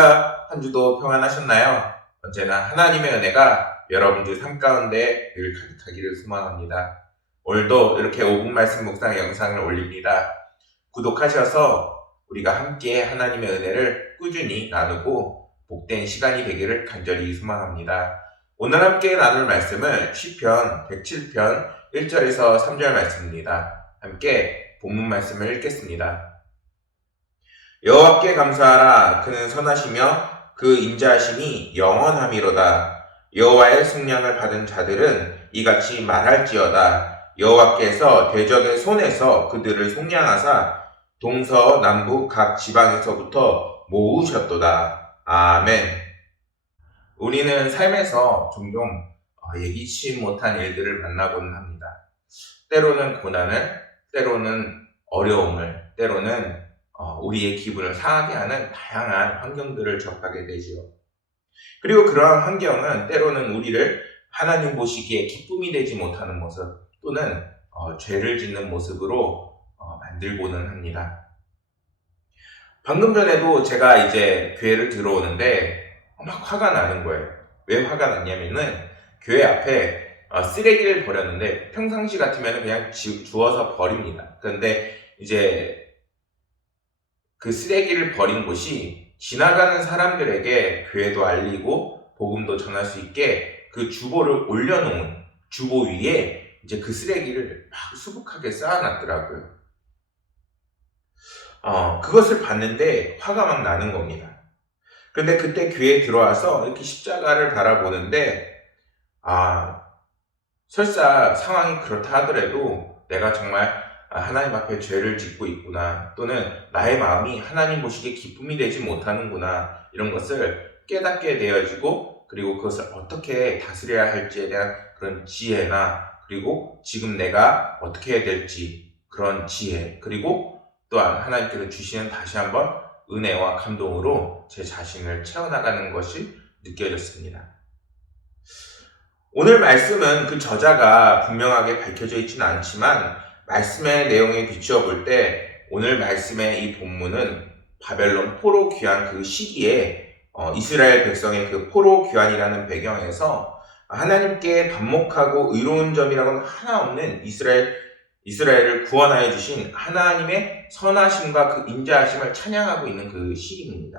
할렐루야, 한 주도 평안하셨나요? 언제나 하나님의 은혜가 여러분들 삶 가운데 늘 가득하기를 소망합니다. 오늘도 이렇게 5분 말씀 묵상 영상을 올립니다. 구독하셔서 우리가 함께 하나님의 은혜를 꾸준히 나누고 복된 시간이 되기를 간절히 소망합니다. 오늘 함께 나눌 말씀은 시편 107편 1절에서 3절 말씀입니다. 함께 본문 말씀을 읽겠습니다. 여호와께 감사하라. 그는 선하시며 그 인자하심이 영원함이로다. 여호와의 속량을 받은 자들은 이같이 말할지어다. 여호와께서 대적의 손에서 그들을 속량하사 동서남북 각 지방에서부터 모으셨도다. 아멘. 우리는 삶에서 종종 예기치 못한 일들을 만나곤 합니다. 때로는 고난을, 때로는 어려움을, 때로는 우리의 기분을 상하게 하는 다양한 환경들을 접하게 되지요. 그리고 그러한 환경은 때로는 우리를 하나님 보시기에 기쁨이 되지 못하는 모습 또는 죄를 짓는 모습으로 만들고는 합니다. 방금 전에도 제가 이제 교회를 들어오는데 막 화가 나는 거예요. 왜 화가 났냐면은 교회 앞에 쓰레기를 버렸는데 평상시 같으면 그냥 주워서 버립니다. 그런데 이제 그 쓰레기를 버린 곳이 지나가는 사람들에게 교회도 알리고 복음도 전할 수 있게 그 주보를 올려놓은 주보 위에 이제 그 쓰레기를 막 수북하게 쌓아놨더라고요. 그것을 봤는데 화가 막 나는 겁니다. 그런데 그때 교회에 들어와서 이렇게 십자가를 바라보는데 설사 상황이 그렇다 하더라도 내가 정말 하나님 앞에 죄를 짓고 있구나, 또는 나의 마음이 하나님 보시기에 기쁨이 되지 못하는구나, 이런 것을 깨닫게 되어지고, 그리고 그것을 어떻게 다스려야 할지에 대한 그런 지혜나, 그리고 지금 내가 어떻게 해야 될지 그런 지혜, 그리고 또한 하나님께서 주시는 다시 한번 은혜와 감동으로 제 자신을 채워나가는 것이 느껴졌습니다. 오늘 말씀은 그 저자가 분명하게 밝혀져 있지는 않지만 말씀의 내용에 비추어 볼 때 오늘 말씀의 이 본문은 바벨론 포로 귀환 그 시기에 이스라엘 백성의 그 포로 귀환이라는 배경에서 하나님께 반목하고 의로운 점이라고는 하나 없는 이스라엘을 구원하여 주신 하나님의 선하심과 그 인자하심을 찬양하고 있는 그 시기입니다.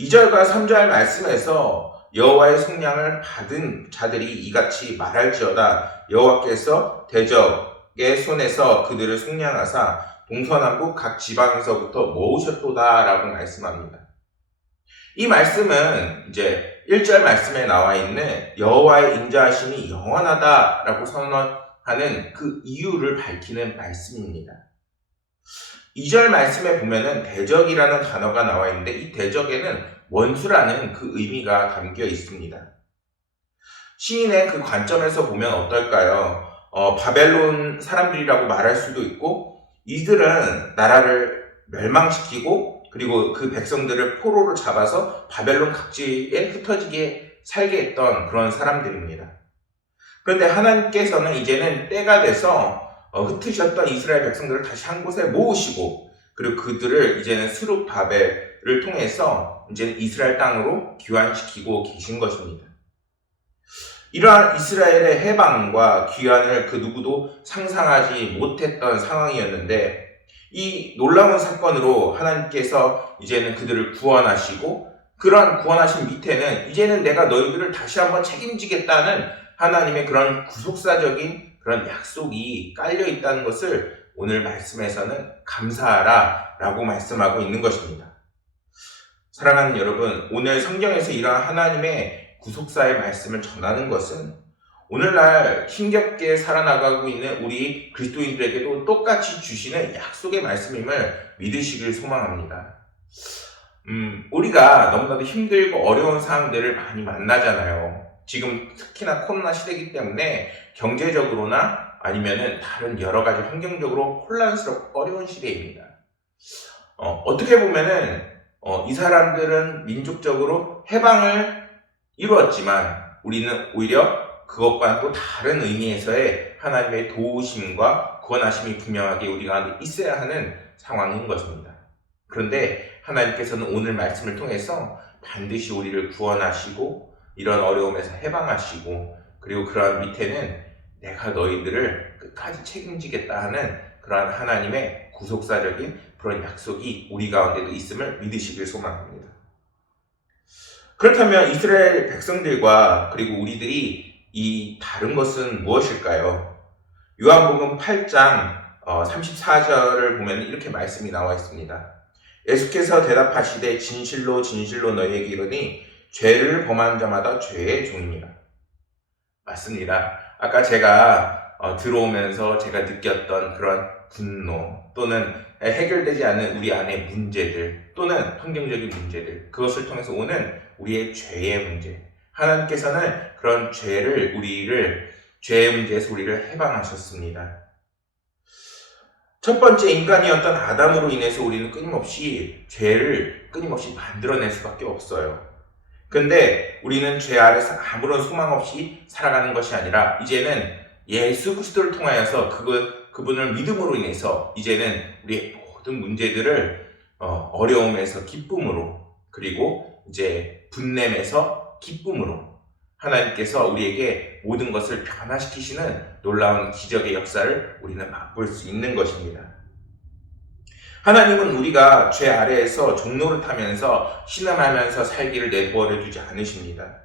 2절과 3절 말씀에서 여호와의 속량을 받은 자들이 이같이 말할지어다. 여호와께서 대적의 손에서 그들을 속량하사 동서남북 각 지방에서부터 모으셨도다 라고 말씀합니다. 이 말씀은 이제 1절 말씀에 나와 있는 여호와의 인자하심이 영원하다 라고 선언하는 그 이유를 밝히는 말씀입니다. 2절 말씀에 보면은 대적이라는 단어가 나와 있는데 이 대적에는 원수라는 그 의미가 담겨 있습니다. 시인의 그 관점에서 보면 어떨까요? 바벨론 사람들이라고 말할 수도 있고, 이들은 나라를 멸망시키고 그리고 그 백성들을 포로로 잡아서 바벨론 각지에 흩어지게 살게 했던 그런 사람들입니다. 그런데 하나님께서는 이제는 때가 돼서 흩으셨던 이스라엘 백성들을 다시 한 곳에 모으시고, 그리고 그들을 이제는 스룹바벨을 통해서 이제는 이스라엘 땅으로 귀환시키고 계신 것입니다. 이러한 이스라엘의 해방과 귀환을 그 누구도 상상하지 못했던 상황이었는데, 이 놀라운 사건으로 하나님께서 이제는 그들을 구원하시고, 그러한 구원하신 밑에는 이제는 내가 너희들을 다시 한번 책임지겠다는 하나님의 그런 구속사적인 그런 약속이 깔려 있다는 것을 오늘 말씀에서는 감사하라 라고 말씀하고 있는 것입니다. 사랑하는 여러분, 오늘 성경에서 이러한 하나님의 구속사의 말씀을 전하는 것은 오늘날 힘겹게 살아나가고 있는 우리 그리스도인들에게도 똑같이 주시는 약속의 말씀임을 믿으시길 소망합니다. 우리가 너무나도 힘들고 어려운 상황들을 많이 만나잖아요. 지금 특히나 코로나 시대이기 때문에 경제적으로나 아니면은 다른 여러 가지 환경적으로 혼란스럽고 어려운 시대입니다. 어떻게 보면은 이 사람들은 민족적으로 해방을 이루었지만 우리는 오히려 그것과는 또 다른 의미에서의 하나님의 도우심과 구원하심이 분명하게 우리 가운데 있어야 하는 상황인 것입니다. 그런데 하나님께서는 오늘 말씀을 통해서 반드시 우리를 구원하시고 이런 어려움에서 해방하시고 그리고 그러한 밑에는 내가 너희들을 끝까지 책임지겠다 하는 그러한 하나님의 구속사적인 그런 약속이 우리 가운데도 있음을 믿으시길 소망합니다. 그렇다면 이스라엘 백성들과 그리고 우리들이 이 다른 것은 무엇일까요? 요한복음 8장 34절을 보면 이렇게 말씀이 나와 있습니다. 예수께서 대답하시되 진실로 진실로 너희에게 이르니 죄를 범한 자마다 죄의 종이니라. 맞습니다. 아까 제가 들어오면서 제가 느꼈던 그런 분노 또는 해결되지 않는 우리 안의 문제들 또는 환경적인 문제들, 그것을 통해서 오는 우리의 죄의 문제, 하나님께서는 그런 죄의 문제에서 우리를 해방하셨습니다. 첫 번째 인간이었던 아담으로 인해서 우리는 죄를 끊임없이 만들어낼 수밖에 없어요. 근데 우리는 죄 아래서 아무런 소망 없이 살아가는 것이 아니라 이제는 예수 그리스도를 통하여서 그분을 믿음으로 인해서 이제는 우리의 모든 문제들을 어려움에서 기쁨으로, 그리고 이제 분냄에서 기쁨으로 하나님께서 우리에게 모든 것을 변화시키시는 놀라운 기적의 역사를 우리는 맛볼 수 있는 것입니다. 하나님은 우리가 죄 아래에서 종노릇하면서 신음하면서 살기를 내버려 두지 않으십니다.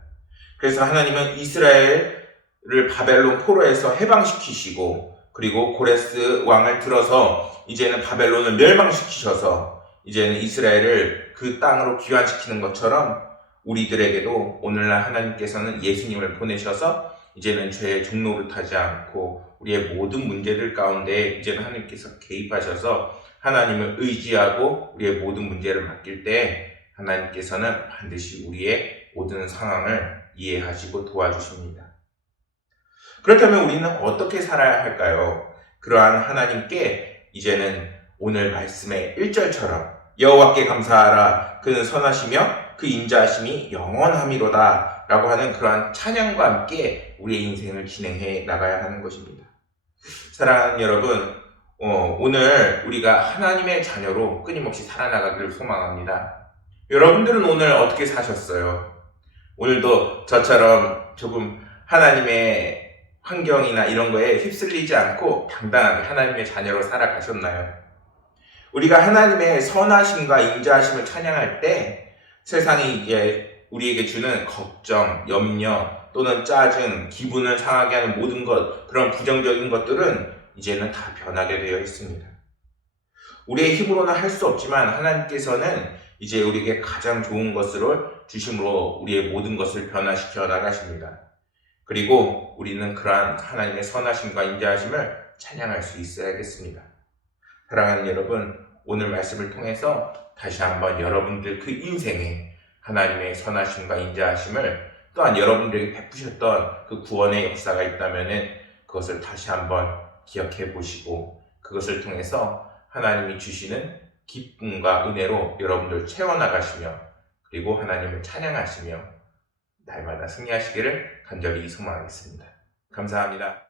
그래서 하나님은 이스라엘을 바벨론 포로에서 해방시키시고 그리고 고레스 왕을 들어서 이제는 바벨론을 멸망시키셔서 이제는 이스라엘을 그 땅으로 귀환시키는 것처럼 우리들에게도 오늘날 하나님께서는 예수님을 보내셔서 이제는 죄의 종노릇하지 않고 우리의 모든 문제들 가운데 이제는 하나님께서 개입하셔서 하나님을 의지하고 우리의 모든 문제를 맡길 때 하나님께서는 반드시 우리의 모든 상황을 이해하시고 도와주십니다. 그렇다면 우리는 어떻게 살아야 할까요? 그러한 하나님께 이제는 오늘 말씀의 1절처럼 여호와께 감사하라 그는 선하시며 그 인자하심이 영원함이로다 라고 하는 그러한 찬양과 함께 우리의 인생을 진행해 나가야 하는 것입니다. 사랑하는 여러분, 오늘 우리가 하나님의 자녀로 끊임없이 살아나가기를 소망합니다. 여러분들은 오늘 어떻게 사셨어요? 오늘도 저처럼 조금 하나님의 환경이나 이런 거에 휩쓸리지 않고 당당하게 하나님의 자녀로 살아가셨나요? 우리가 하나님의 선하심과 인자하심을 찬양할 때 세상이 이제 우리에게 주는 걱정, 염려 또는 짜증, 기분을 상하게 하는 모든 것, 그런 부정적인 것들은 이제는 다 변하게 되어 있습니다. 우리의 힘으로는 할 수 없지만 하나님께서는 이제 우리에게 가장 좋은 것으로 주심으로 우리의 모든 것을 변화시켜 나가십니다. 그리고 우리는 그러한 하나님의 선하심과 인자하심을 찬양할 수 있어야겠습니다. 사랑하는 여러분, 오늘 말씀을 통해서 다시 한번 여러분들 그 인생에 하나님의 선하심과 인자하심을 또한 여러분들에게 베푸셨던 그 구원의 역사가 있다면 그것을 다시 한번 기억해 보시고 그것을 통해서 하나님이 주시는 기쁨과 은혜로 여러분들 채워나가시며 그리고 하나님을 찬양하시며 날마다 승리하시기를 간절히 소망하겠습니다. 감사합니다.